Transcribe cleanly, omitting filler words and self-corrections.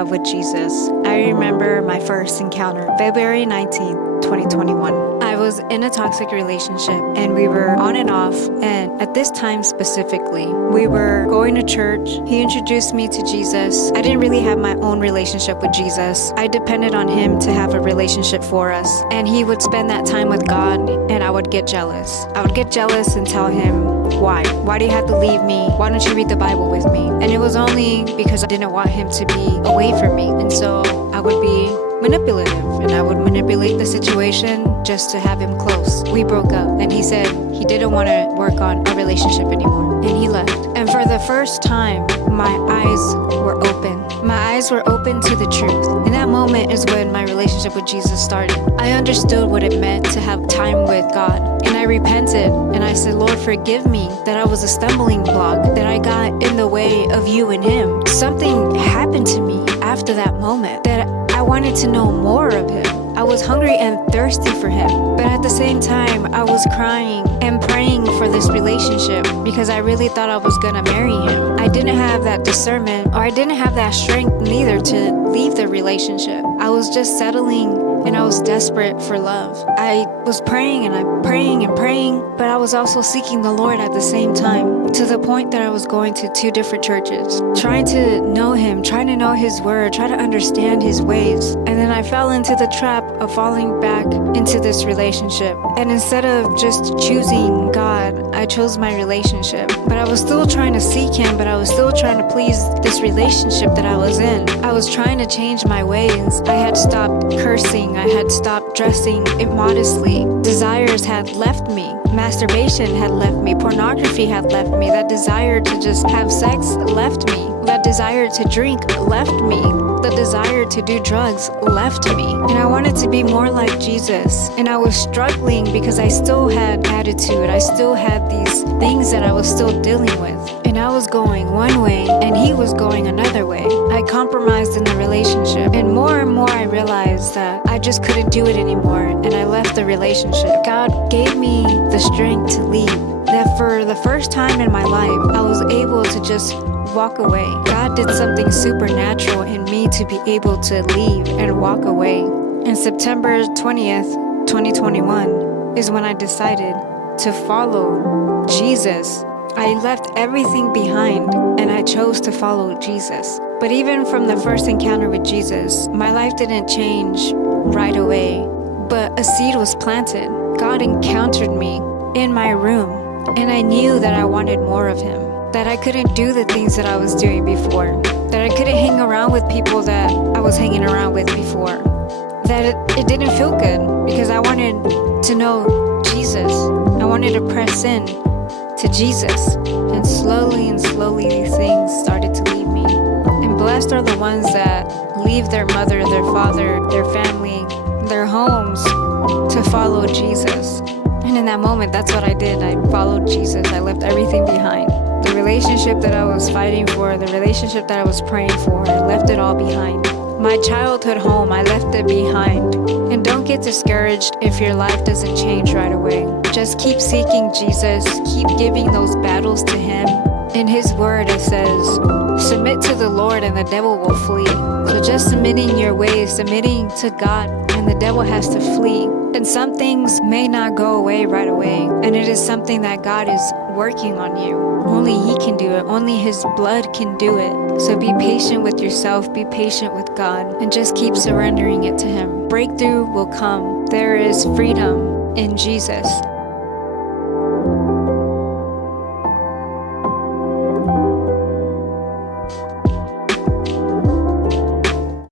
love with Jesus. I remember my first encounter, February 19th, 2021. I was in a toxic relationship and we were on and off, and at this time specifically, we were going to church. He introduced me to Jesus. I didn't really have my own relationship with Jesus. I depended on him to have a relationship for us, and he would spend that time with God, and I would get jealous. I would get jealous and tell him, why? Why do you have to leave me? Why don't you read the Bible with me? And it was only because I didn't want him to be away from me, and so I would be manipulative, and I would manipulate the situation just to have him close. We broke up, and he said he didn't want to work on our relationship anymore, and he left. And for the first time, my eyes were open. My eyes were open to the truth. And that moment is when my relationship with Jesus started. I understood what it meant to have time with God, and I repented, and I said, Lord, forgive me that I was a stumbling block, that I got in the way of you and him. Something happened to me after that moment that I wanted to know more of him. I was hungry and thirsty for him, but at the same time, I was crying and praying for this relationship because I really thought I was gonna marry him. I didn't have that discernment, or I didn't have that strength neither to leave the relationship. I was just settling, and I was desperate for love. I was praying and I'm praying and praying, but I was also seeking the Lord at the same time, to the point that I was going to 2 different churches, trying to know him, trying to know his word, try to understand his ways. And then I fell into the trap of falling back into this relationship. And instead of just choosing God, I chose my relationship. But I was still trying to seek him, but I was still trying to please this relationship that I was in. I was trying to change my ways. I had stopped cursing. I had stopped dressing immodestly. Desires had left me. Masturbation had left me. Pornography had left me. That desire to just have sex left me. That desire to drink left me. The desire to do drugs left me. And I wanted to be more like Jesus. And I was struggling because I still had attitude. I still had these things that I was still dealing with. And I was going one way and he was going another way. I compromised in the relationship. And more I realized that I just couldn't do it anymore, and I left the relationship. God gave me the strength to leave. That for the first time in my life, I was able to just walk away. God did something supernatural in me to be able to leave and walk away. And September 20th, 2021 is when I decided to follow Jesus. I left everything behind and I chose to follow Jesus. But even from the first encounter with Jesus, my life didn't change right away, but a seed was planted. God encountered me in my room, and I knew that I wanted more of him, that I couldn't do the things that I was doing before, that I couldn't hang around with people that I was hanging around with before, that it didn't feel good because I wanted to know Jesus. I wanted to press in to Jesus. And slowly these things started to leave me. And blessed are the ones that leave their mother, their father, their family, their homes to follow Jesus. And in that moment, that's what I did. I followed Jesus. I left everything behind. The relationship that I was fighting for, the relationship that I was praying for, I left it all behind. My childhood home, I left it behind. And don't get discouraged if your life doesn't change right away. Just keep seeking Jesus. Keep giving those battles to him. In his word, it says, submit to the Lord and the devil will flee. So just submitting your ways, submitting to God, and the devil has to flee. And some things may not go away right away. And it is something that God is working on you. Only he can do it. Only his blood can do it. So be patient with yourself. Be patient with God. And just keep surrendering it to him. Breakthrough will come. There is freedom in Jesus.